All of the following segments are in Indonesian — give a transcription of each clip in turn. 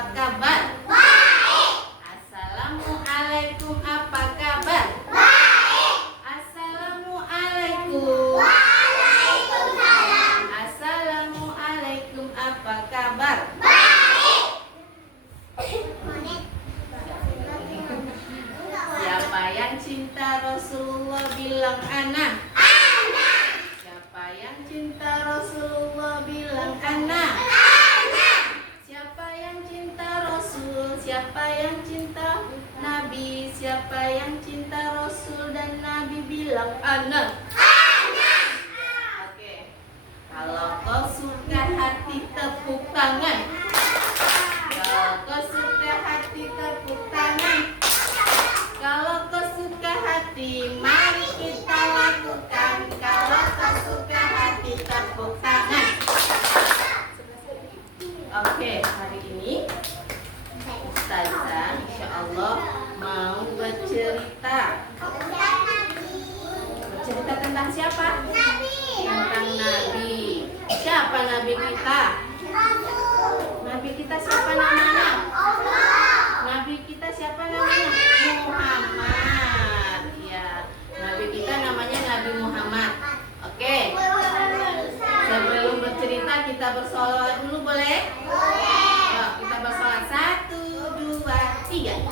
apa kabar? Baik. Assalamualaikum, apa kabar? Baik. Assalamualaikum. Waalaikumsalam. Assalamualaikum, apa kabar? Baik. Siapa yang cinta Rasulullah bilang ana? Ana. Siapa yang cinta Rasulullah bilang ana? Ana. Siapa yang cinta Rasul? Siapa yang cinta Nabi? Siapa yang cinta Rasul dan Nabi bilang ana? Ana. Oke. Kalau kau suka hati tepuk tangan. Kalau kau suka hati tepuk tangan. Kalau kau suka hati, mari kita lakukan. Kalau kau suka hati, tepuk tangan. Oke, hari ini Ustazah insya Allah mau bercerita. Bercerita tentang siapa? Nabi. Tentang Nabi. Siapa Nabi kita? Nabi kita siapa namanya? Nabi kita siapa namanya? Muhammad. Ya, Nabi kita namanya Nabi Muhammad. Oke. Sebelum bercerita kita bersolawat dulu boleh? Boleh. Yuk, kita bersolawat 1, 2, 3.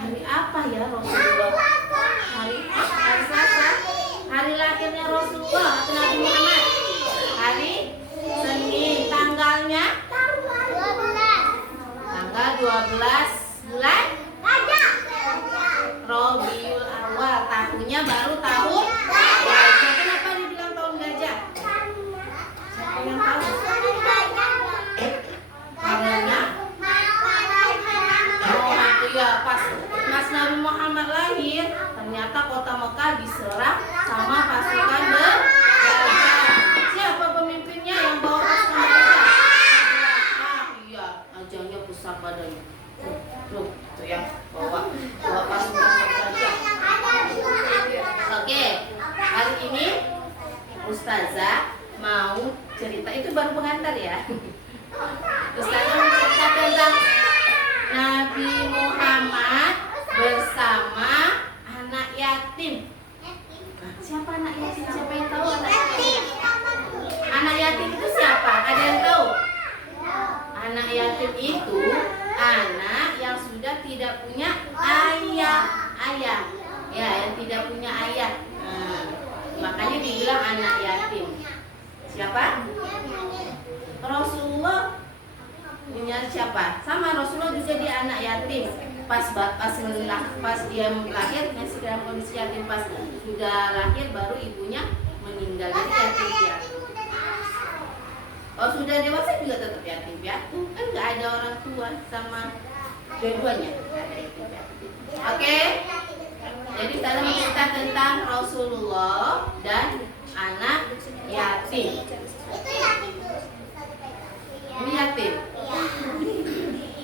Hari apa ya Rasulullah? Hari Selasa. Hari lahirnya Rasulullah atau Nabi Muhammad? Hari Senin. Tanggalnya? Tanggal 12 bulan Rabiul Awal. Tahunnya baru tahun gajah. Kenapa dibilang tahun gajah? Siapa yang tahu? Karena ya pas Nabi Muhammad lahir, ternyata kota Mekah diserang sama pasukan bergajah. Siapa pemimpinnya yang bawa pasukan bergajah? Iya, ajangnya pusat badannya. Tuh ya, bawa pasukan bergajah. Oke, hari ini Ustazah mau cerita, itu baru pengantar ya. Ustazah mau cerita tentang Nabi Muhammad bersama anak yatim. Siapa anak yatim? Siapa yang tahu anak yatim? Anak yatim itu siapa? Ada yang tahu? Anak yatim itu anak yang sudah tidak punya ayah. Ya, yang tidak punya ayah. Makanya dibilang anak yatim. Siapa? Rasulullah punya siapa? Sama Rasulullah juga dia anak yatim. Pas dia lahir masih dalam kondisi yatim. Pas sudah lahir baru ibunya meninggal, jadi yatim piatu. Kalau sudah dewasa juga tetap yatim piatu. Kan nggak ada orang tua sama dua-duanya. Oke. Jadi kita mencerita tentang Rasulullah dan anak yatim. Ini yatim.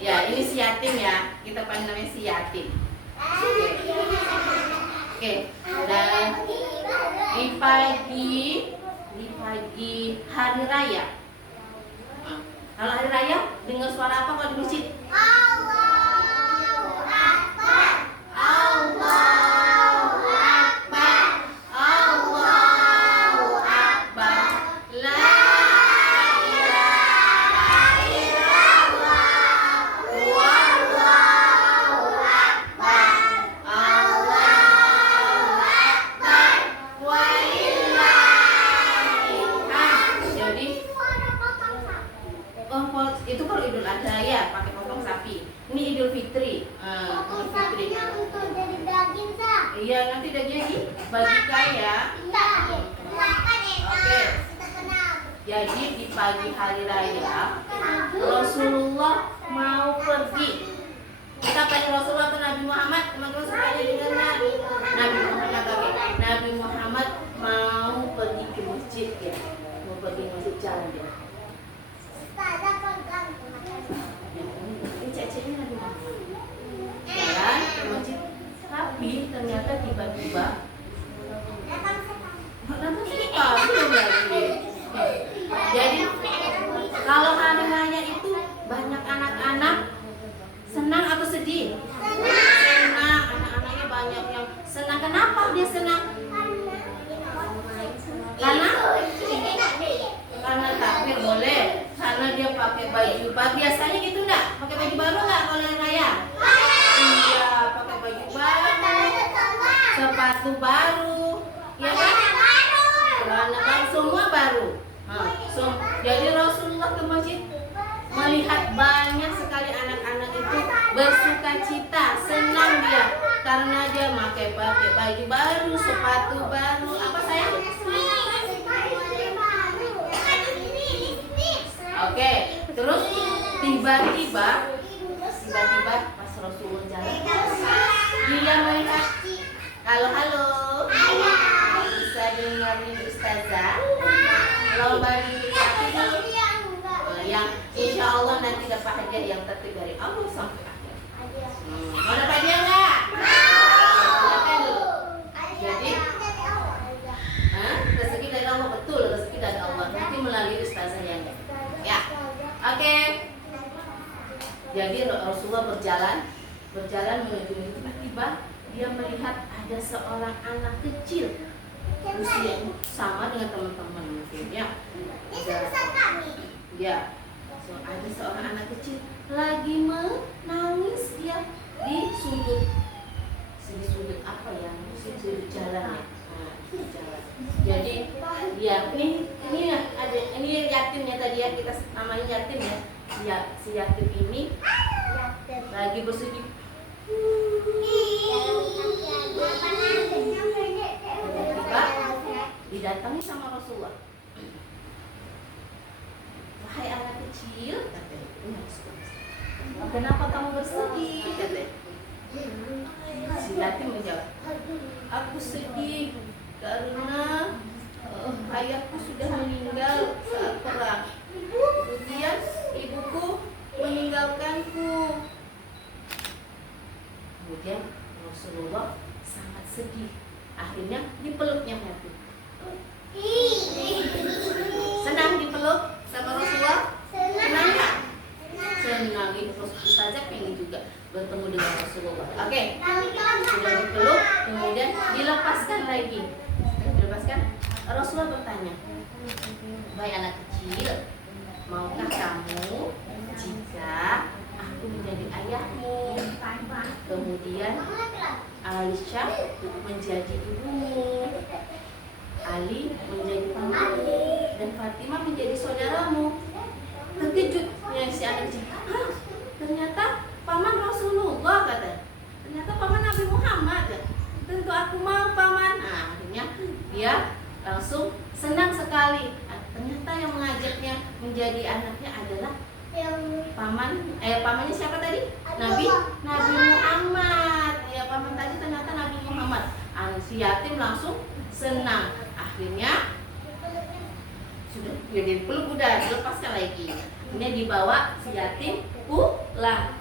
Ya, ini si yatim ya. Kita panggil namanya si yatim. Oke. Dan di pagi hari raya. Kalau hari raya dengar suara apa kalau di masjid? Allahu Akbar. Allahu Akbar. Allahu Akbar. La ilaha illallah. Wallahu Akbar. iya, nanti dagingnya dibagikan ya. Oke. Jadi di pagi hari raya Rasulullah mau pergi. Kita panggil Rasulullah atau Nabi Muhammad, teman-teman supaya dengar Nabi Muhammad. Oke. Nabi Muhammad mau pergi ke masjid ya. Mau pergi ke masjid jalan dia. Ini cek-ceknya Nabi Muhammad. Jalan ke masjid, tapi ternyata tiba-tiba datang setan belum lagi. Jadi kalau hari raya itu banyak anak-anak senang atau sedih? Senang. Anak-anaknya banyak yang senang. Kenapa dia senang? Karena takbir boleh. Karena dia pakai baju baru. Biasanya gitu enggak? Pakai baju baru enggak kalau hari raya? Iya, pakai baju baru, sepatu baru, ya kan? Celana baru, semua baru. Jadi Rasulullah ke masjid melihat banyak sekali anak-anak itu bersuka cita, senang dia karena dia pakai baju baru, sepatu baru. Apa sayang? Oke, terus tiba-tiba pas Rasulullah jalan, dia melihat, halo, bisa dengerin Ustazah? Lomba dikasih yang insya Allah nanti dapat hadiah yang terbaik dari Allah sampai akhir. Mau dapat hadiah nggak? Silakan dulu. Jadi, rezeki dari Allah, betul, rezeki dari Allah. Nanti melalui Ustazah yang ya. Oke. Jadi Rasulullah berjalan menuju tiba-tiba dia melihat ada seorang anak kecil usia sama dengan teman-teman mungkin ya. Ada seorang anak kecil lagi menangis dia di sudut apa ya? Sudut jalan ya. Jalan. Jadi dia ini yatimnya tadi ya, kita namanya yatim ya. Si yatim ini lagi bersedih. Tiba-tiba didatangi sama Rasulullah. Wahai anak kecil, katanya, kenapa kamu bersedih? Katanya. Si yatim menjawab, aku sedih karena ayahku sudah meninggal saat perang. Kemudian ibuku meninggalkanku. Kemudian Rasulullah sangat sedih. Akhirnya dipeluknya yatim. Senang dipeluk sama Rasulullah? Senang nggak? Senang. Ini Ustazah pengen juga bertemu dengan Rasulullah. Oke. Sudah dipeluk, kemudian dilepaskan lagi. Rasulullah bertanya, "Wahai anak kecil, maukah kamu jika aku menjadi ayahmu, kemudian Aisyah menjadi ibumu, Ali menjadi pamanmu, dan Fatimah menjadi saudaramu?" Terkejut ya si anak kecil. Ternyata paman Rasulullah, kata. Ternyata paman Nabi Muhammad. Tentu aku mau paman. Akhirnya dia langsung senang sekali. Ternyata yang mengajaknya menjadi anaknya adalah pamannya siapa tadi? Nabi Muhammad. Ya, paman tadi ternyata Nabi Muhammad. Si yatim langsung senang. Akhirnya sudah dipeluk, udah dilepaskan lagi. Akhirnya dibawa si yatim pulang.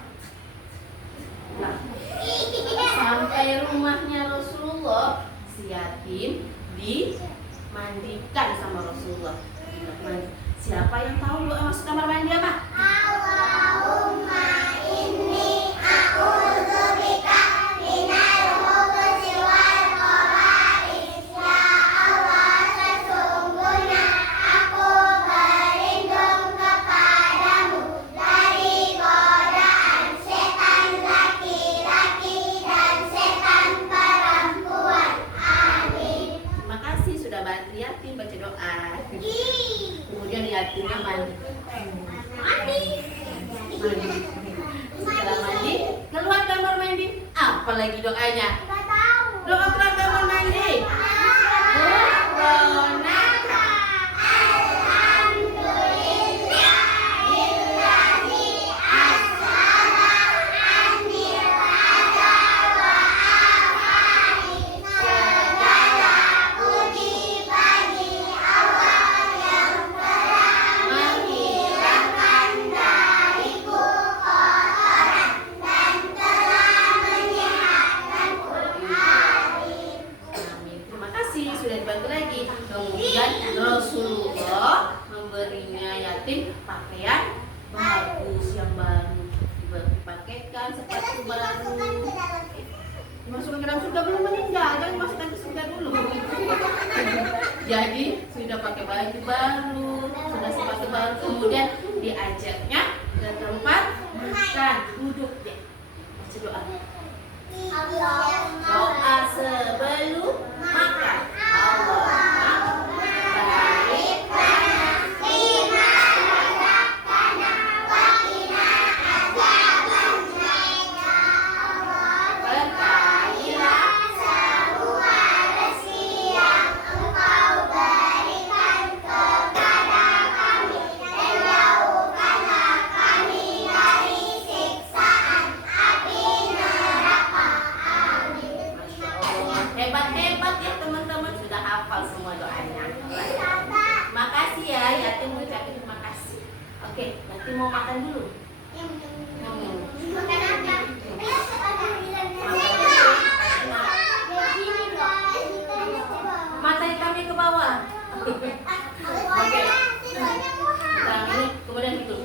Sampai rumahnya Rasulullah, si yatim dimandikan sama Rasulullah. Siapa yang tahu doa masuk kamar mandi apa? Allahumma inni a'udzubika minal khubuthi wal khaba'ith. Ya Allah, sesungguhnya aku berlindung kepadamu dari godaan setan laki-laki dan setan perempuan. Amin. Terima kasih sudah bantu yatim baca doa. Kemudian yatimnya mandi. Doa kamar mandi. Ghufranaka. Terima kasih sudah dibantu lagi. Kemudian Rasulullah memberinya yatim pakaian bagus yang baru, dipakaikan sepatu baru. Dimasukkan ke dalam surga belum meninggal, jangan dimasukkan ke surga dulu. Jadi sudah pakai baju baru, sudah sepatu baru, kemudian diajaknya ke tempat makan, duduk deh, baca doa. Doa sebelum makan. Allahumma barik lana fima razaqtana wa qina adzabannar. Berkailah semua rezeki yang Engkau berikan kepada kami dan jauhkanlah kami dari siksaan api neraka. Hebat-hebat ya teman-teman, sudah hafal semua doanya. Makasih ya, yatim ucapin terima kasih. Oke, yatim mau makan dulu. Matanya kami ke bawah. Oke. Ini kemudian itu.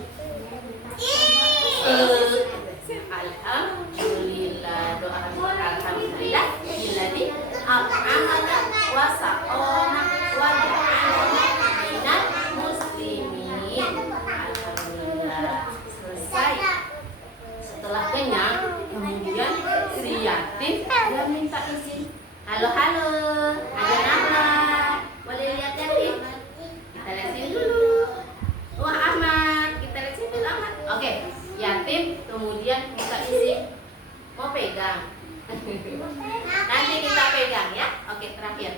Alhamdulillah, doa alhamdulillah billadzi at'amana wa saqana wa ja'alana minal muslimin. Alhamdulillah, selesai. Setelah kenyang, kemudian si yatim dia minta izin. Halo, ada nama? Boleh lihat yatim? Kita lihat sini dulu. Wah, Ahmad, kita lihat sini dulu Ahmad. Oke, yatim kemudian minta izin. Mau pegang? Nanti kita pegang ya. Oke, terakhir.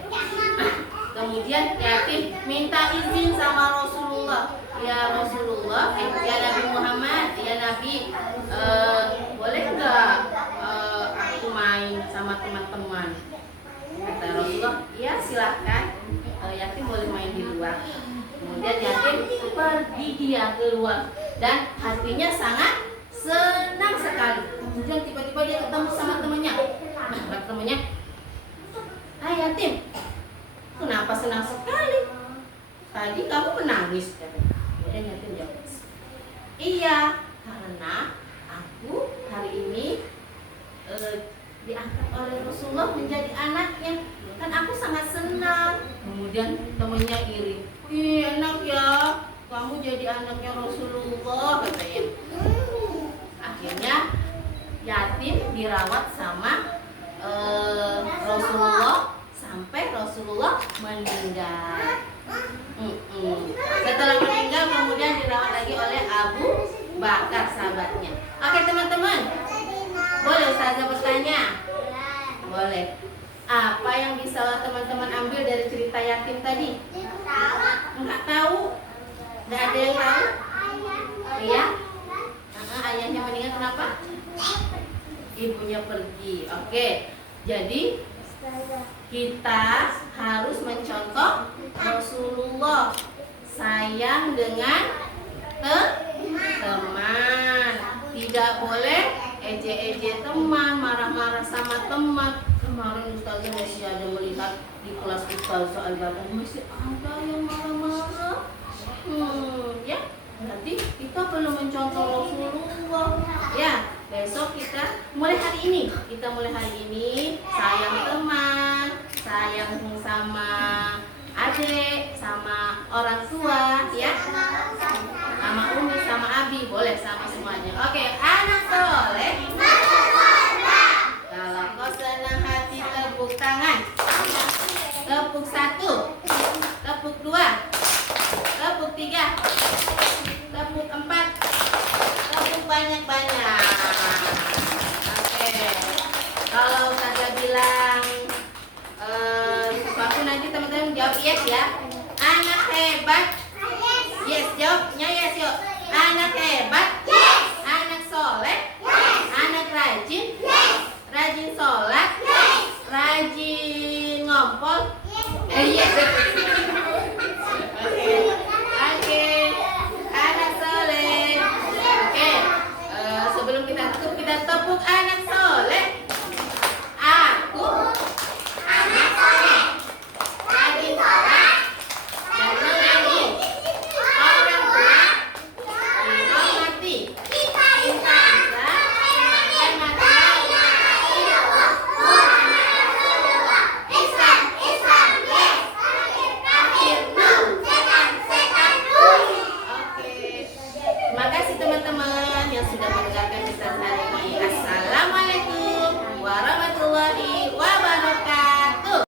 Kemudian yatim minta izin sama Rasulullah. Ya Rasulullah, ya Nabi Muhammad, ya Nabi, boleh nggak aku main sama teman-teman? Kata Rasulullah, ya silahkan. Yatim boleh main di luar. Kemudian yatim pergi dia keluar dan hatinya sangat senang sekali. Kemudian tiba-tiba dia ketemu sama temannya. Nah, kata temannya, "Hai yatim, kenapa senang sekali? Tadi kamu menangis." Kemudian yatim jawab, "Iya, karena aku hari ini diangkat oleh Rasulullah menjadi anaknya. Kan aku sangat senang." Kemudian temannya iri. "Ih, enak ya, kamu jadi anaknya Rasulullah," katanya. Akhirnya yatim dirawat sama Rasulullah sampai Rasulullah meninggal. Setelah meninggal kemudian dirawat lagi oleh Abu Bakar sahabatnya. Oke teman-teman, boleh Ustazah bertanya? Boleh. Apa yang bisa teman-teman ambil dari cerita yatim tadi? Enggak tahu? Enggak ada yang tahu? Iya? Ayahnya meninggal kenapa? Ibunya pergi. Oke. Jadi kita harus mencontoh Rasulullah, sayang dengan teman. Tidak boleh ejek-ejek teman, marah-marah sama teman. Kemarin Ustazah masih ada melihat di kelas Ustazah Al-Badan masih ada yang marah-marah. Ya, berarti kita perlu mencontoh Rasulullah. Ya, besok kita mulai hari ini sayang teman, sayang sama adik, sama orang tua, ya, sama Umi, sama Abi, boleh sama semuanya. Oke, anak soleh. Kalau kau senang hati tepuk tangan. Tepuk 1, tepuk 2, tepuk 3, tepuk 4, tepuk banyak-banyak. Oke. Kalau Ustazah bilang Yes ya. Anak hebat. Yes, jawabnya yes yuk. Anak hebat. Yes. Anak soleh. Yes. Anak rajin. Yes. Rajin sholat. Yes. Rajin ngompol. Yes. Yes. Oke. Anak soleh. Oke. Sebelum kita tutup, kita tepuk anak soleh.